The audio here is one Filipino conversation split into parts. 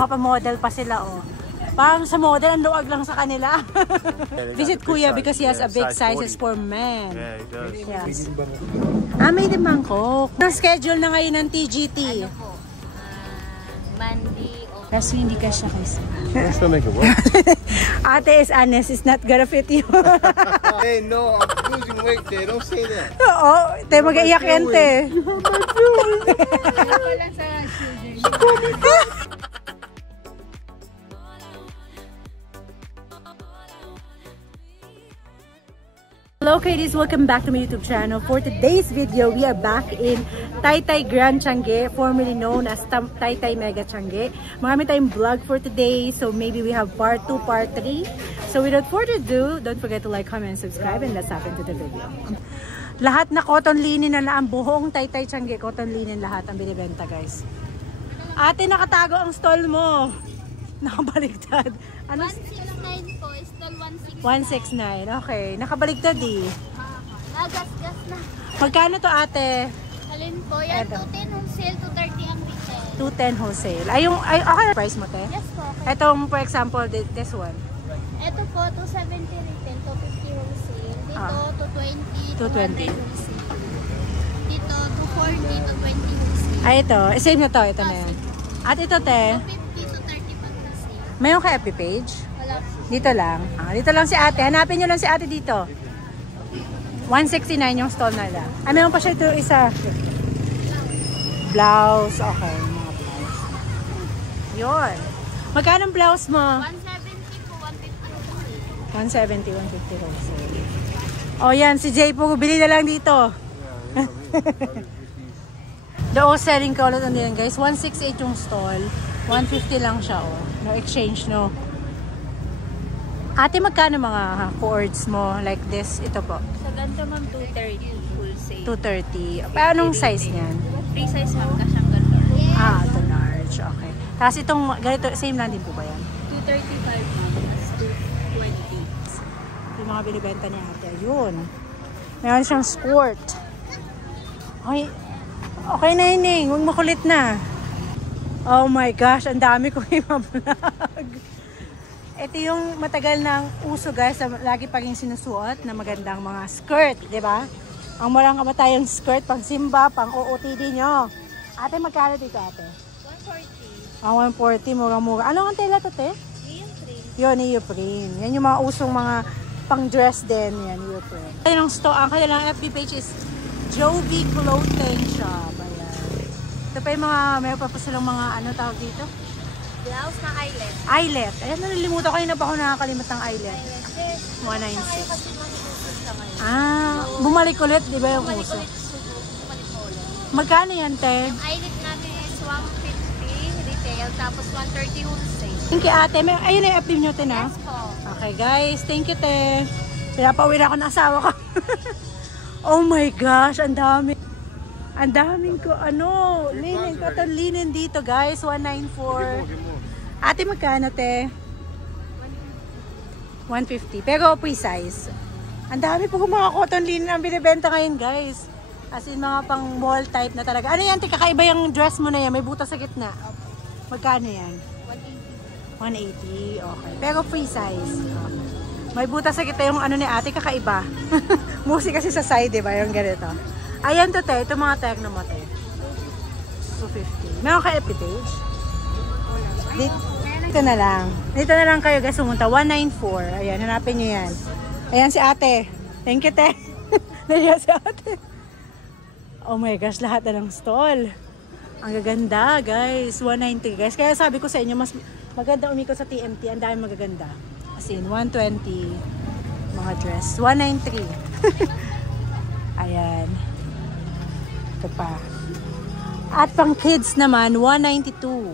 mga pa-model pa sila, oh. Parang sa model, ang luwag lang sa kanila. Visit Kuya because he has a big sizes for men. Yeah, he does. Yes. May Bangkok. Schedule na ngayon ng TGT. Ano po? Monday. Kasi hindi ka siya kasi. Let's not make it work. Ate is honest, it's not gonna fit you. Hey, no, I'm losing weight there. Don't say that. Oo, te mag-iiyak yan, te. Hello Katie's, welcome back to my YouTube channel. For today's video, we are back in Taytay Grand Changi, formerly known as Taytay Mega Changi. Marami tayong vlog for today, so maybe we have part 2, part 3. So without further ado, don't forget to like, comment, and subscribe, and let's hop into the video. Lahat na cotton linen na lang, buong Taytay Changi, cotton linen lahat ang binibenta, guys. Ate, nakatago ang stall mo. Nakabaligtad. Ano? 169 po, stall 169. 169, okay. Nakabaligtad eh. Nagasgas na. Magkano to, ate? Alin po, yan 210 wholesale, 230 ang retail. 210 wholesale. Okay, price mo, te? Yes po, okay. Itong, for example, this one. Ito po, 270 retail, 250 wholesale. Dito, 220, 200 220. wholesale. Dito, 240, 220 wholesale. Ay, ito. Same na to. Ito na yan. At ito, te? 250 to 30 pag-sale. Mayroon ka FB page? Wala po. Dito lang. Dito lang si ate. Hanapin nyo lang si ate dito. 169 yung stall nila. Meron pa siya ito isa. Blouse. Okay. Mga blouse. Yun. Magkano ang blouse mo? 170 po, 150 wholesale. 170, 150 wholesale. O yan, si Jay po. Bili na lang dito. The all selling ko ulit yan, guys. 168 yung stall. 150 lang siya, oh. No exchange, no. Ate, magkano mga cords mo? Like this, ito po. Sa ganito, ma'am, 230 wholesale. 230. Paanong size niyan? Free size, ma'am, kasyang ganito. Ito large. Okay. Tapos itong ganito, same lang din po ba yan? 235, ma'am. That's 220. Yung mga binibenta ni ate. Ayun. Meron siyang skirt. Okay na yun. Huwag makulit na. Oh my gosh, ang dami kong i-vlog. Ito yung matagal ng uso, guys. Lagi paging sinusuot na magandang mga skirt, di ba? Ang marang kamatayang skirt, pang simba, pang OOTD nyo. Ate, magkano dito, ate? 140. 140, murang-mura. Ano ang tela to, te? Neoprene. Yun, neoprene. Yan yung mga usong mga pang-dress din. Yan, neoprene. Ang store, ang kanilang FB page is Jovi Clothing Shop. Ayan. Ito pa yung mga, may pa silang mga, ano tawag dito? Blouse na eyelet. Eyelet. Ayan, nalilimutan ko na ba ako nakakalimot ng eyelet? 196. Bumalik ulit, di ba yung uso? Magkano yan, te? Ang eyelet natin is 150 retail, tapos 130 wholesale. Thank you, ate. Ayun na yung FB nyo, te, na? Yes po. Okay, guys. Thank you, te. Pinapauwi na ako ng asawa ko. Oh my gosh, ang dami. Ang daming ko, linen, cotton linen dito, guys. 194. Ate, magkano, te? 150. Pero free size. Ang dami po mga cotton linen ang binibenta ngayon, guys. As in, mga pang mall type na talaga. Ano yan, te? Kakaiba yung dress mo na yan. May butas sa gitna. Magkano yan? 180. Okay. Pero free size. Okay. May butas sa gitna yung ano ni ate, kakaiba. Musi kasi sa side, diba? Yung ganito. Ayan to, te. Ito mga techno mo, te. 250. Meron ka FB page? Dito na lang. Dito na lang kayo, guys. Sumunta. 194. Ayan, hanapin nyo yan. Ayan si ate. Thank you, te. Ayan si ate. Oh my gosh, lahat na ng stall. Ang gaganda, guys. 190, guys. Kaya sabi ko sa inyo, mas maganda umikot sa TMT. Ang dami magaganda. As in, 120 mga dress. 193. Ayan. Ito pa. At pang kids naman, 192.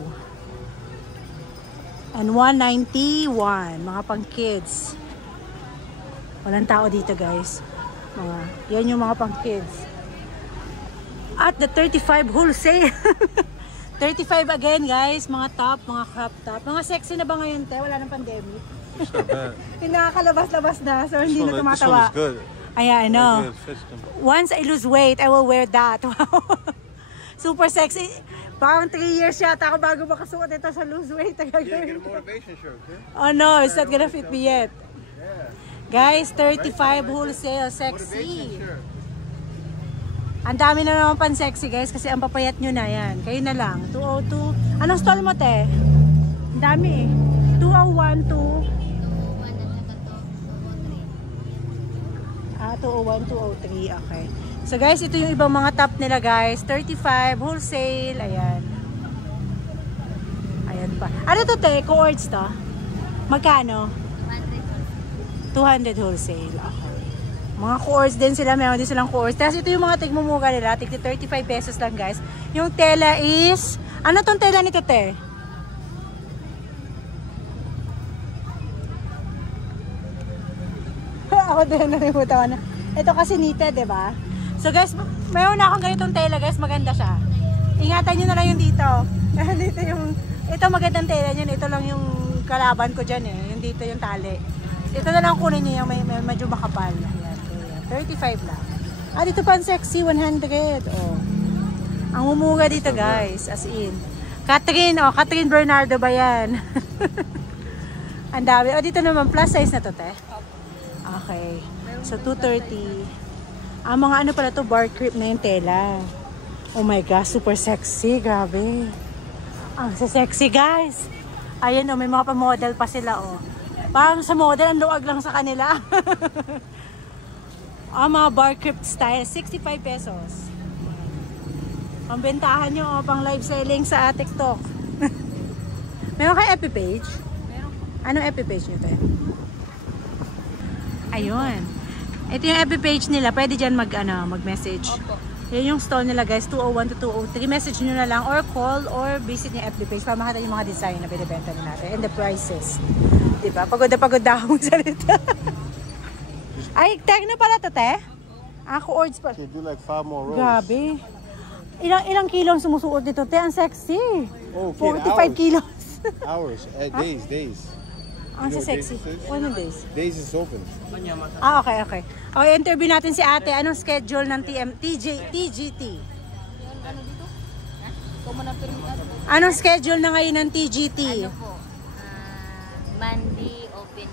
And 191. Mga pang kids. Walang tao dito, guys. Yan yung mga pang kids. At the 35 wholesale. 35 again, guys. Mga top, mga crop top. Mga sexy na ba ngayon, te? Wala ng pandemic. Yung nakakalabas-labas na. So, hindi na tumatawa. This one's good. I know. Once I lose weight, I will wear that. Wow. Super sexy. Parang 3 years yata ako bago makasuot ito sa lose weight. Yeah, get a motivation shirt, huh? Oh no, it's not gonna fit me yet. Guys, 35 wholesale, sexy. Motivation shirt. Ang dami na naman pan sexy guys kasi ang papayat nyo na yan. Kayo na lang. 202. Anong stall mo te? Ang dami eh. 201 to 201, 203. Okay. So guys, ito yung ibang mga top nila guys. 35 wholesale. Ayan. Ayan pa. Ano to te? Coords to? Magkano? 200 wholesale. Okay. Mga coords din sila. Meron din silang coords. Tapos ito yung mga tigmumuga nila. Tigti 35 pesos lang guys. Yung tela is... Ano tong tela nito te? Ako din nalimutan ko na. Ito kasi knitted, 'di ba? So guys, mayroon na akong ganitong tela, guys, maganda siya. Ingatan niyo na lang yung dito. Dito yung ito magandang tela niyan, ito lang yung kalaban ko diyan eh, yung dito yung tali. Ito na lang kunin niyo yung may medyo makapal. Ayan, 35 lang. Ah, dito pa ang sexy 100. Oh. Ang mumuga dito, guys, as in. Catherine, oh, Catherine Bernardo ba 'yan? Ang dami. Oh, dito naman plus size na to, te. Okay. So, 230. Ang mga ano pala to, bar creep na yung tela. Oh my gosh, super sexy. Grabe. Ang sexy, guys. Ayan, oh, may mga pa-model pa sila, oh. Parang sa model, ang luwag lang sa kanila. Ang mga bar creep style, 65 pesos. Ang bentahan nyo, oh, pang live selling sa TikTok. Meron kayo FB page? Meron. Anong FB page nyo, te? Ayun. Ito yung FB page nila. Pwede dyan mag-message. Opo. Yan yung stall nila guys. 201 to 203. Message nyo na lang or call or visit yung FB page para makita yung mga design na binibenta nila natin. And the prices. Diba? Pagod na pagod akong salita. Ay, tag na pala to, te? Ako ords pa. You do like 5 more rows. Grabe. Ilang kilong sumusuot dito, te? Ang sexy. Oh, okay, 45 hours. kilos. Hours. Days. Ang You know sexy. One days. Days is open. Ah, okay. Okay, interview natin si ate. Anong schedule ng TGT? Anong schedule na ngayon ng TGT? Ano po? Monday open.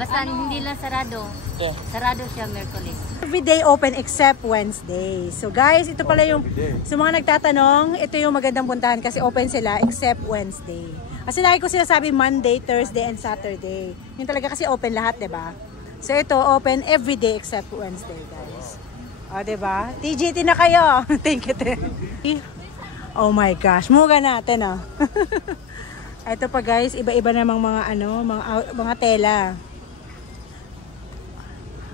Basta hindi lang sarado. Yeah. Sarado siya Merkulis. Every day open except Wednesday. So guys, ito pala yung sa mga nagtatanong, ito yung magandang puntahan kasi open sila except Wednesday. Kasi lagi ko sinasabi Monday, Thursday, and Saturday. Yung talaga kasi open lahat, 'di ba? So ito open every day except Wednesday, guys. O, 'di ba? TGT na kayo. Thank you, te. Oh my gosh, muga natin, oh. Ito pa, guys, iba-iba namang mga mga tela.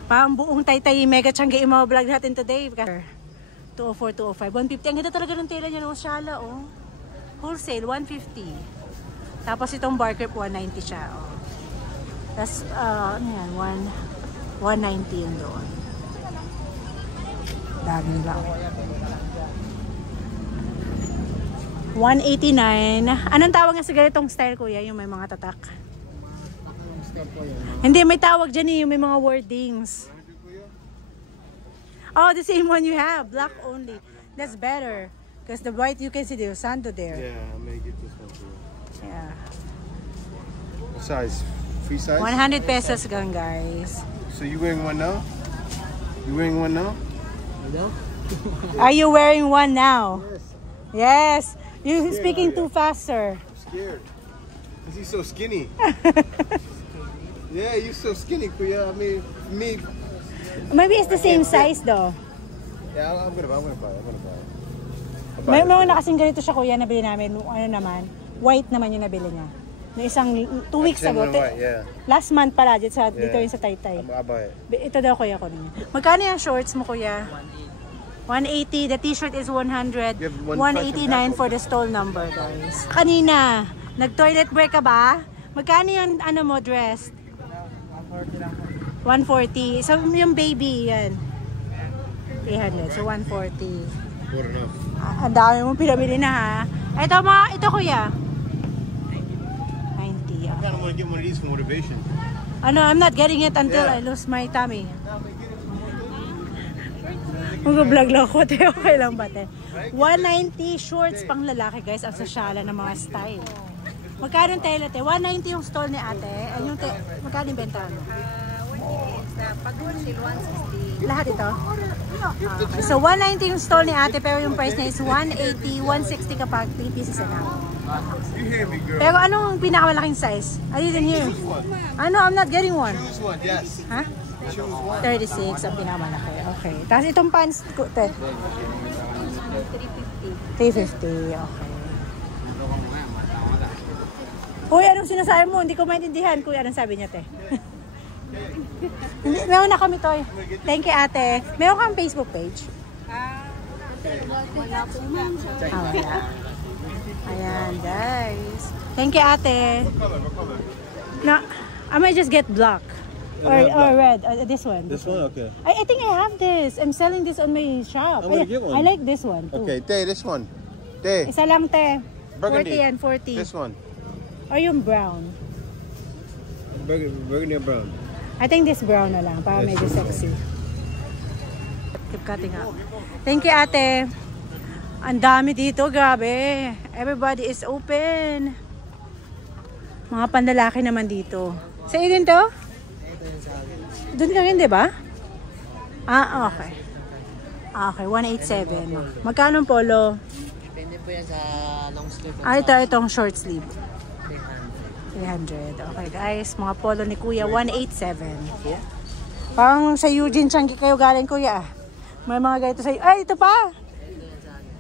Pang buong Taytay Mega Changi yung mga vlog natin today. 204, 205, 150. Ang ganda talaga ng tela niya, no? Shala, oh. Wholesale, 150. Tapos itong bar creep, 190 siya, oh. Tapos, ano yan, 190 yun doon. Dami lang. 189. Anong tawag nga sa ganitong style, kuya? Yung may mga tatak. Hindi, may tawag dyan eh. Yung may mga wordings. Oh, the same one you have. Black only. That's better. Because the white, you can see the sando there. Yeah, I'm gonna get this one too. Yeah. What size? Free size? 100 pesos gang, guys. So you wearing one now? You wearing one now? Are you wearing one now? Yes. You're speaking too fast, sir. I'm scared. Cause he's so skinny. Yeah, you're so skinny, Kuya. I mean, me. Maybe it's the same size, though. Yeah, I'm gonna buy it. May mga nakasing ganito siya, kuya, nabili namin. Ano naman, white naman yung nabili niya. No, isang 2 weeks ago. White, yeah. Last month pala, dito yung sa Taytay. I'll buy it. Ito daw, kuya, ko niya. Magkano yung shorts mo, kuya? 180. The t-shirt is 100. 189 for the stall number, guys. Kanina, nag-toilet break ka ba? Magkano yung dress? 140. So, yung baby, yan. 300. So, 140. Good enough. Ang dami mong pinamili na, ha? Ito, kuya. 90. I kind of want to get one of these for motivation. I'm not getting it until I lose my tummy. Mag-vlog lang ako, te. Okay lang ba, te? 190 shorts pang lalaki, guys. Ang sosyala ng mga style. Magkano yung tela, te? 190 yung stall ni ate. Ay, yung te, magkano yung benta mo? 160. Lahat ito? Okay. So, 190 yung stall ni ate, pero yung price niya is 180, 160 kapag 3 pieces na lang. Pero anong pinakamalaking size? I didn't hear. Ano? I'm not getting one. Choose one, yes. Ha? Choose one. 36 ang pinakamalaki. Okay. Tapos itong pants, te? 350. Okay. Uy, anong sinasabi mo? Hindi ko maintindihan. Kuya, anong sabi niya, te? Meron na kami, Toy. Thank you, ate. Meron kang Facebook page? Wala po ma'am. Wala. Ayan, guys. Thank you, ate. No, I might just get black. Or red. This one. This one? Okay. I think I have this. I'm selling this on my shop. I'm gonna get one. I like this one, too. Okay, Day, this one. Day. Isa lang, te. Burgundy. 40 and 40. This one. Or yung brown. Burgundy and brown. I think this brown na lang, para Yes, medyo this one. sexy. Keep cutting up. Thank you, ate. Ang dami dito, grabe. Everybody is open. Mga panlalaki naman dito. Sa iyo din to? Doon ka rin, di ba? Ah, okay. Okay, 187. Magkano ang polo? Depende po yan sa long sleeve. Ah, itong short sleeve. 300. Okay guys, mga polo ni Kuya, 187. Parang sa Eugene Changi kayo galing, Kuya. May mga ganito sa'yo. Ay, ito pa!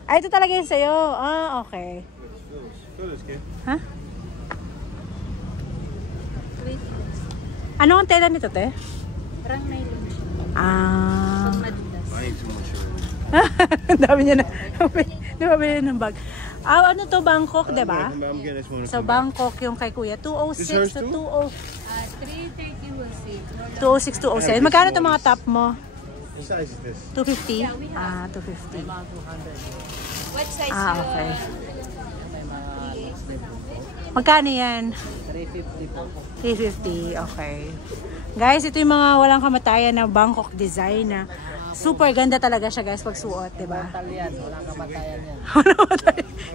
Ay, ito talaga yun sa'yo. Ah, okay. Ha? Ano ang tela nito, te? Parang nylon. Ah. I ain't too much of Ang dami niya na. Nababili ng bag. Ah, ano to? Bangkok, diba? I'm getting this one. So, Bangkok yung kay Kuya. 206 to 330 206, 207. will see. Magkano to mga top mo? What size is this? 250? Ah, 250. What size Okay. Magkano yan? 350 po. 350, okay. Guys, ito yung mga walang kamatayan na Bangkok design na super ganda talaga siya, guys, pag suot, diba? Immortal yan. Walang kamatayan yan.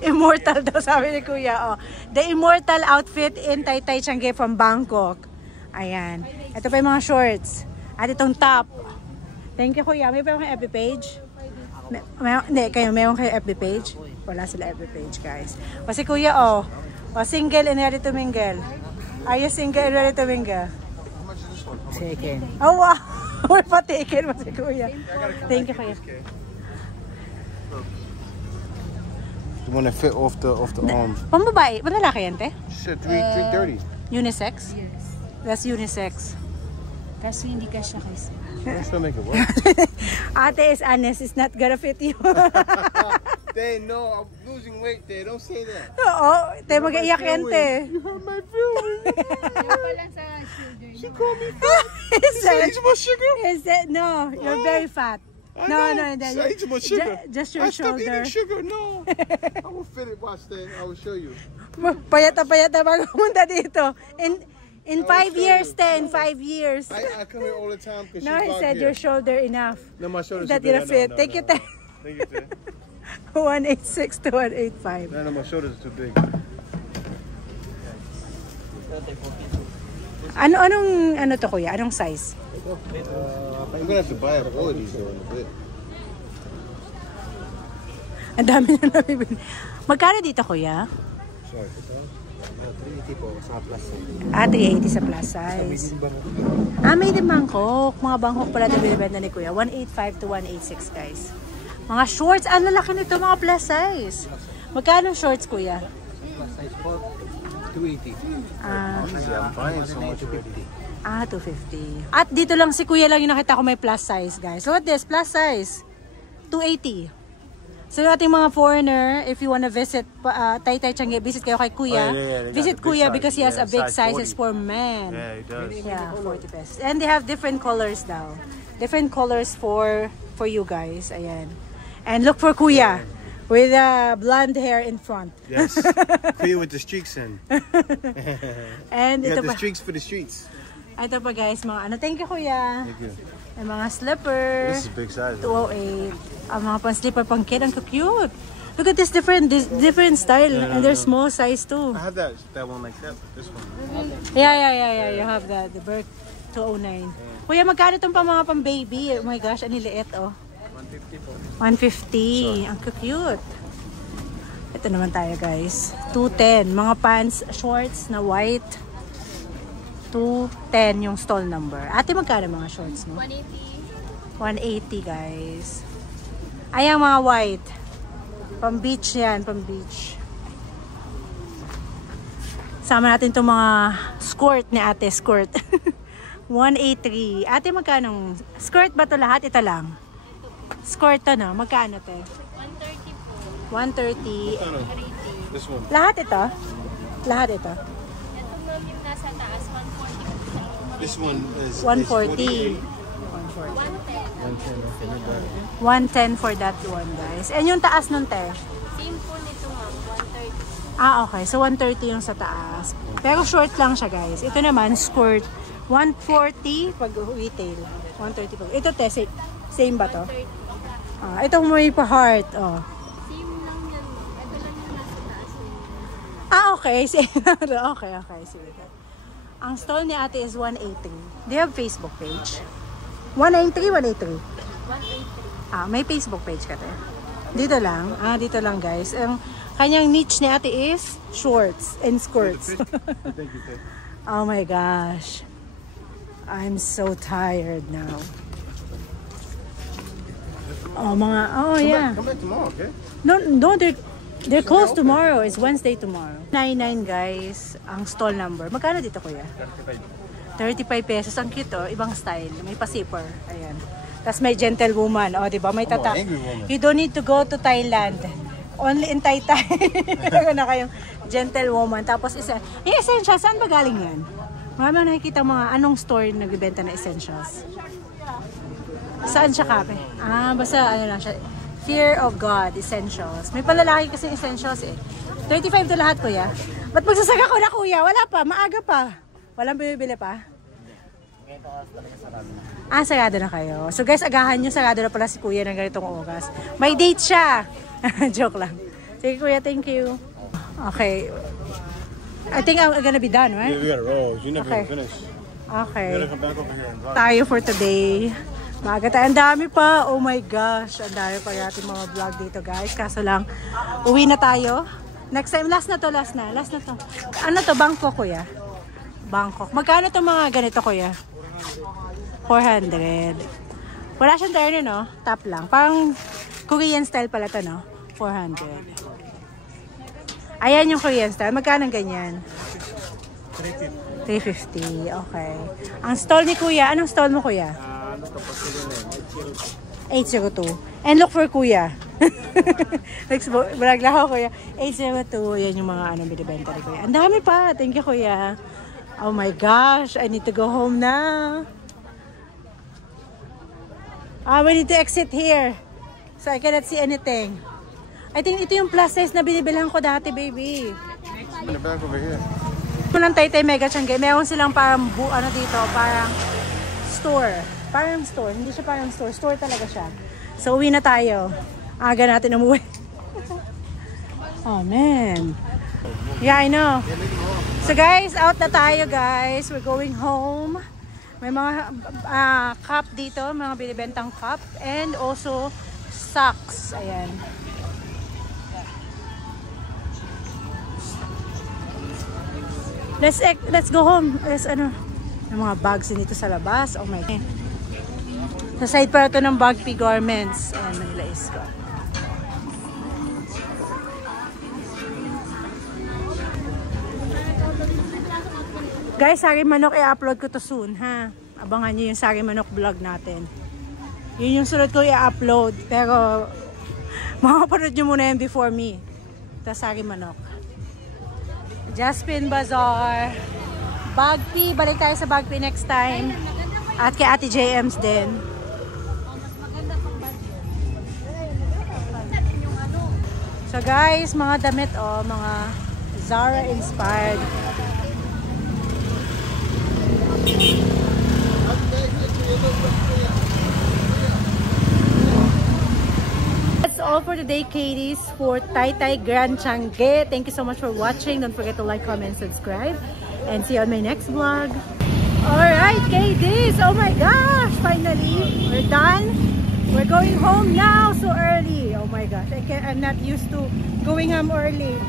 Immortal daw, sabi ni Kuya. Oh. The immortal outfit in Taytay Changi from Bangkok. Ayan. Ito pa yung mga shorts. At itong top. Thank you, Kuya. May pa kayong FB page? Hindi, kayo. Mayroon kayo FB page? Wala sila FB page, guys. O si Kuya, oh. O, single and ready to mingle. Are you single and ready to mingle? Chicken. Oh, wow. We're pa-taken mo si Kuya. Thank you, Kuya. The one that fit off the arms. Pambabae. Panlalaki yan, te? Shit, 330. Unisex? Yes. That's unisex. Kaso hindi ka siya kasi. Let's not make it work. Ate is honest. It's not gonna fit you. They know I'm losing weight. They don't say that. Oo. Te, mag-iiyak yan, te. You hurt my feelings. Yung pala sa shoulder. She called me fat. He said, Say too much sugar. he said, no, you're very fat. I No, know. no, no. Say too much sugar. Just your I stopped shoulder. eating sugar. No. I will fit it. Watch that. I will show you. Payat na bago pumunta dito. In 5 years, te, in 5 years. I come here all the time because No, he said your shoulder enough. No, my shoulders That are big. you're fit. Thank you, te. Thank you, Tay. 186 to 185. No, my shoulders are too big. Anong to, Kuya? Anong size? I'm gonna have to buy up all of these though in a bit. Ang dami na nabibili. Magkano dito, Kuya? Sorry. 380 po sa plus size. 380 sa plus size. Made in Bangkok. Mga Bangkok pala na binibenta ni Kuya. 185 to 186, guys. Mga shorts. Ang lalaki nito, mga plus size. Magkano shorts, Kuya? Plus size po, 280. Easy, I'm buying so much already. 250. At dito lang si Kuya lang yung nakita ko may plus size, guys. Look at this, plus size. 280. So yung ating mga foreigner, if you wanna visit Taytay Changi, visit kayo kay Kuya. They got Visit the big Kuya size. because he has a big Size sizes 40. for men. Yeah, he does. Yeah, 40 pesos. And they have different colors now. Different colors for you guys. Ayan. And look for Kuya with blonde hair in front. Yes. Clear with the streaks in. And You ito got the pa. streaks for the streets. Ito pa guys, mga ano. Thank you, kuya. Thank you. May mga slipper. This is big size. 208. Ang mga pan-slipper pang kid. Ang cute. Look at this different style. And they're small size too. I have that one like that. This one. Yeah. You have that. The Birk 209. Kuya, magkano itong pa mga pang-baby? Oh my gosh, ang liliit, oh. 150 po. 150. Ang cute. Ito naman tayo, guys. 210. Mga pants, shorts na white. 210 yung stall number. Ate, magkano mga shorts mo? 180. 180, guys. Ayan, mga white. Pang-beach yan, pang-beach. Sama natin itong mga skirt ni ate, skirt. 183. Ate, magkano? Skirt ba ito lahat? Ito lang. Skirt to, no? Magkano, te? 130 po. 130. Ano? This one. Lahat ito? Lahat ito? Ito ma'am yung nasa taas, 140. This one is 140. 110 for that one, guys. And yung taas nun, te? Same po nito ma'am, 130. Ah, okay. So, 130 yung sa taas. Pero short lang siya, guys. Ito naman, skirt. 140 pag retail. 130 pag. Ito, te, same ba to? 130. Ah, itong may pa-heart. Oh. Same lang yan. Ito lang yung nasa taas. Ah, okay. Okay. Sige. Ang stall ni ate is 180. Do you have Facebook page? 193, 183. 183. Ah, may Facebook page ka, te? Dito lang. Ah, dito lang, guys. Ang kanyang niche ni ate is shorts and skirts. Thank you, sir. Oh my gosh. I'm so tired now. Yeah. Come back tomorrow, okay? No, they're closed tomorrow. It's Wednesday tomorrow. 99 guys, ang stall number. Magkano dito, kuya? 35 pesos. Ang cute, oh. Ibang style. May pa-zipper. Ayan. Tapos may gentlewoman. O, diba? May tata. angry woman. You don't need to go to Thailand. Only in Taytay. Meron na kayong gentlewoman. Tapos yung essentials, saan ba galing yan? Marami akong nakikita mga anong store nagbibenta na essentials. Saan siya, kape? Ah, basta ano lang siya. Fear of God, essentials. May palalaki kasi essentials eh. 35 to lahat, kuya. Ba't magsasaka ko na, kuya? Wala pa, maaga pa. Walang bibili pa? Ah, sarado na kayo. So guys, agahan nyo, sarado na pala si kuya ng ganitong oras. May date siya. Joke lang. Sige, kuya, thank you. Okay. I think I'm gonna be done, right? We gotta roll. You never Okay. finish. Okay. You gotta come back over here and roll. Tayo for today. Maaga tayo. Ang dami pa. Oh my gosh. Ang dami pa natin mga vlog dito, guys. Kaso lang, uwi na tayo. Next time, last na to. Ano to? Bangkok, kuya? Bangkok. Magkano to mga ganito, kuya? 400. Wala siyang terno, no? Top lang. Parang Korean style pala to, no? 400. Ayan yung Korean style. Magkano ganyan? 350. Okay. Ang stall ni kuya. Anong stall mo, kuya? 802. And look for kuya. Vlog lang ako, kuya. 802. Yan yung mga binibenta ni kuya. Ang dami pa. Thank you, kuya. Oh my gosh. I need to go home now. We need to exit here. So I cannot see anything. I think ito yung plus size na binibilhan ko dati, baby. In the back over here. Ng Taytay Mega Changi, meron silang parang dito, parang store. Parang store, hindi siya parang store. Store talaga siya. So, uwi na tayo. Aga natin umuwi. Oh, man. Yeah, I know. So, guys, out na tayo, guys. We're going home. May mga cup dito, mga binibentang cup. And also, socks. Ayan. Let's go home. Yung mga bags dito sa labas. Oh my God. Sa side para ito ng Bagpi Garments. Ayan, Manila Isco. Guys, Sari Manok i-upload ko to soon, ha? Abangan nyo yung Sari Manok vlog natin. Yun yung sunod ko i-upload. Pero, makapanood nyo muna yan before me. Ito, Sari Manok. Jaspin Bazaar. Bagpi. Balik tayo sa Bagpi next time. At kay Ate JM's din. So guys, mga damit mga Zara inspired. today, Katie's, for Taytay Grand Changi. Thank you so much for watching. Don't forget to like, comment, subscribe. And see you on my next vlog. Alright, Katie's. Oh my gosh. Finally, we're done. We're going home now so early. Oh my gosh. I'm not used to going home early.